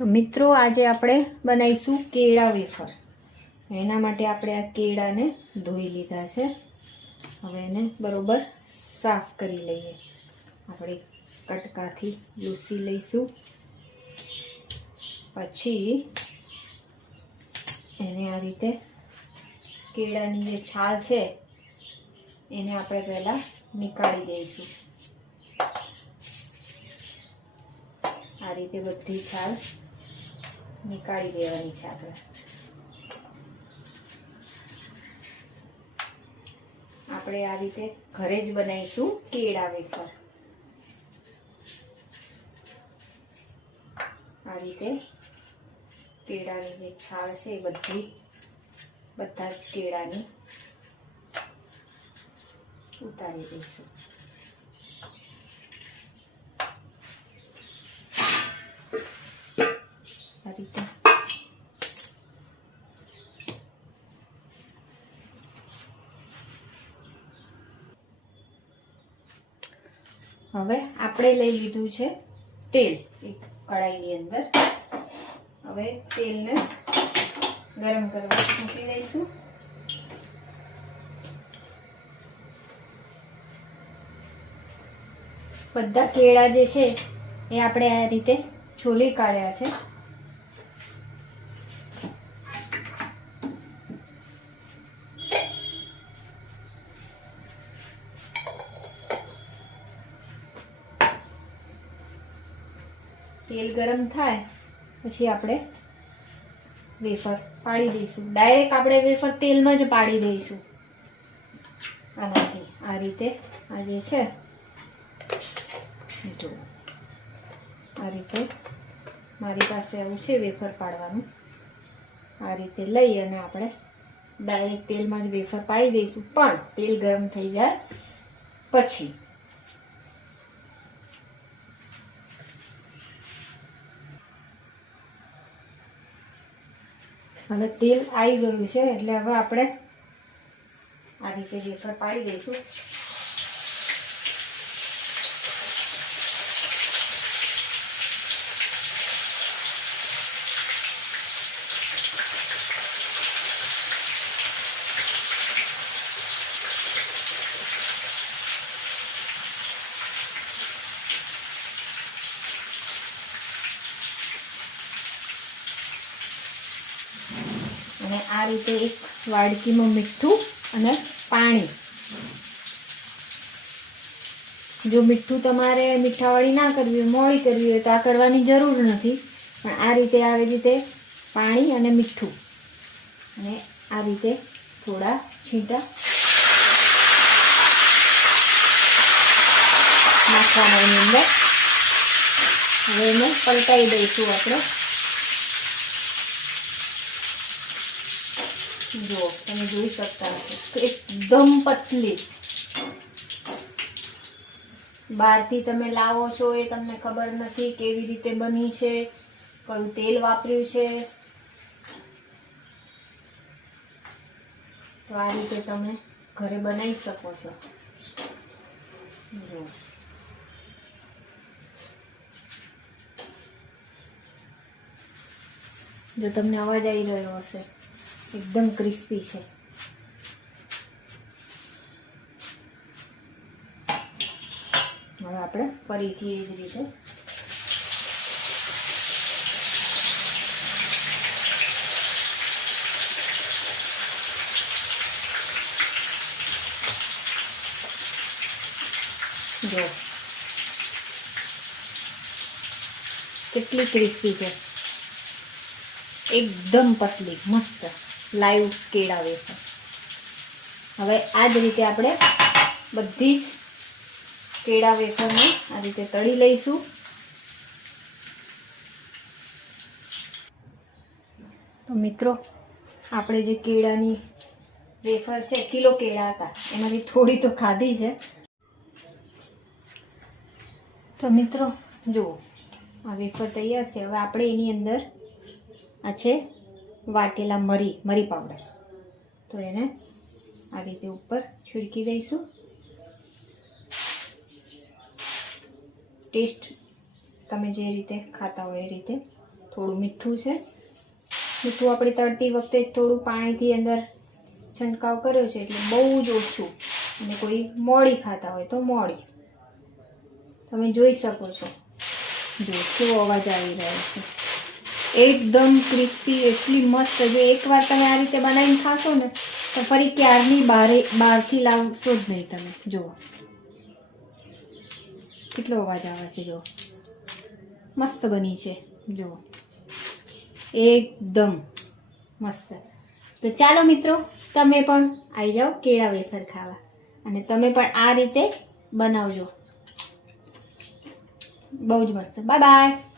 તો મિત્રો આજે આપણે બનાવીશું કેળા વેફર. એના માટે આપણે આ કેળાને ધોઈ લીધા છે. હવે એને બરોબર સાફ કરી લઈએ. આપણે કટકાથી લૂસી લઈશું. પછી એને આ રીતે કેળાની જે છાલ છે એને આપણે પહેલાં નીકાળી દઈશું. આ રીતે બધી છાલ નીકાળી દેવાની છે. આપણે આ રીતે ઘરે જ બનાવીશું કેળા વેફર. આ રીતે કેળાની જે છાલ છે એ બધા જ કેળાની ઉતારી દઈશું. આ રીતે હવે આપણે લઈ લીધું છે તેલ એક કડાઈની અંદર. હવે તેલને ગરમ કરવા મૂકી દઈશું. બધા કેળા જે છે એ આપણે આ રીતે છોલી કાઢ્યા છે. તેલ ગરમ થાય પછી આપણે વેફર પાડી દઈશું. ડાયરેક્ટ આપણે વેફર તેલમાં જ પાડી દઈશું. આનાથી આ રીતે આ જે છે જો આ રીતે મારી પાસે આવું છે વેફર પાડવાનું. આ રીતે લઈ અને આપણે ડાયરેક્ટ તેલમાં જ વેફર પાડી દઈશું. પણ તેલ ગરમ થઈ જાય પછી. હવે તેલ આવી ગયું છે એટલે હવે આપણે આ રીતે વેફર પાડી દઈશું. અને આ રીતે એક વાડકીમાં મીઠું અને પાણી. જો મીઠું તમારે મીઠાવાળી ના કરવી હોય, મોળી કરવી હોય તો આ કરવાની જરૂર નથી. પણ આ રીતે આવી રીતે પાણી અને મીઠું અને આ રીતે થોડા છીંટા નાખવાના એની અંદર. હવે એને પલટાઈ દઈશું આપણે. જો તમે જોઈ શકતા હશો એકદમ પતલી. બહારથી તમે લાવો છો એ તમને ખબર નથી કેવી રીતે બની છે, કયું તેલ વાપર્યું છે. તો આ રીતે તમે ઘરે બનાવી શકો છો. જો તમને અવાજ આવી રહ્યો હશે, એકદમ ક્રિસ્પી છે. હવે આપણે ફરીથી એ જ રીતે જો કેટલી ક્રિસ્પી છે. એકદમ પતલી મસ્ત લાઈવ કેળા વેફર. હવે આ જ રીતે આપણે બધી જ કેળા વેફરને આ રીતે તળી લઈશું. તો મિત્રો આપણે જે કેળાની વેફર છે, કિલો કેળા હતા એમાંથી થોડી તો ખાધી છે. તો મિત્રો જુઓ આ વેફર તૈયાર છે. હવે આપણે એની અંદર આ છે વાટેલા મરી પાવડર. તો એને આ રીતે ઉપર છીડકી દઈશું. ટેસ્ટ તમે જે રીતે ખાતા હોય એ રીતે થોડું મીઠું છે. મીઠું આપણે તળતી વખતે થોડું પાણીથી અંદર છંટકાવ કર્યો છે એટલે બહુ જ ઓછું. અને કોઈ મોળી ખાતા હોય તો મોળી. તમે જોઈ શકો છો, જો કેવો અવાજ આવી રહ્યો છે. એકદમ ક્રિસ્પી, એટલી મસ્ત. જો એકવાર તમે આ રીતે બનાવીને ખાશો ને તો ફરી ક્યારની બહારથી લાવશો જ નહીં તમે. જુઓ કેટલો અવાજ આવે છે. જુઓ મસ્ત બની છે. જુઓ એકદમ મસ્ત. તો ચાલો મિત્રો, તમે પણ આવી જાઓ કેળા વેફર ખાવા અને તમે પણ આ રીતે બનાવજો. બહુ જ મસ્ત. Bye bye.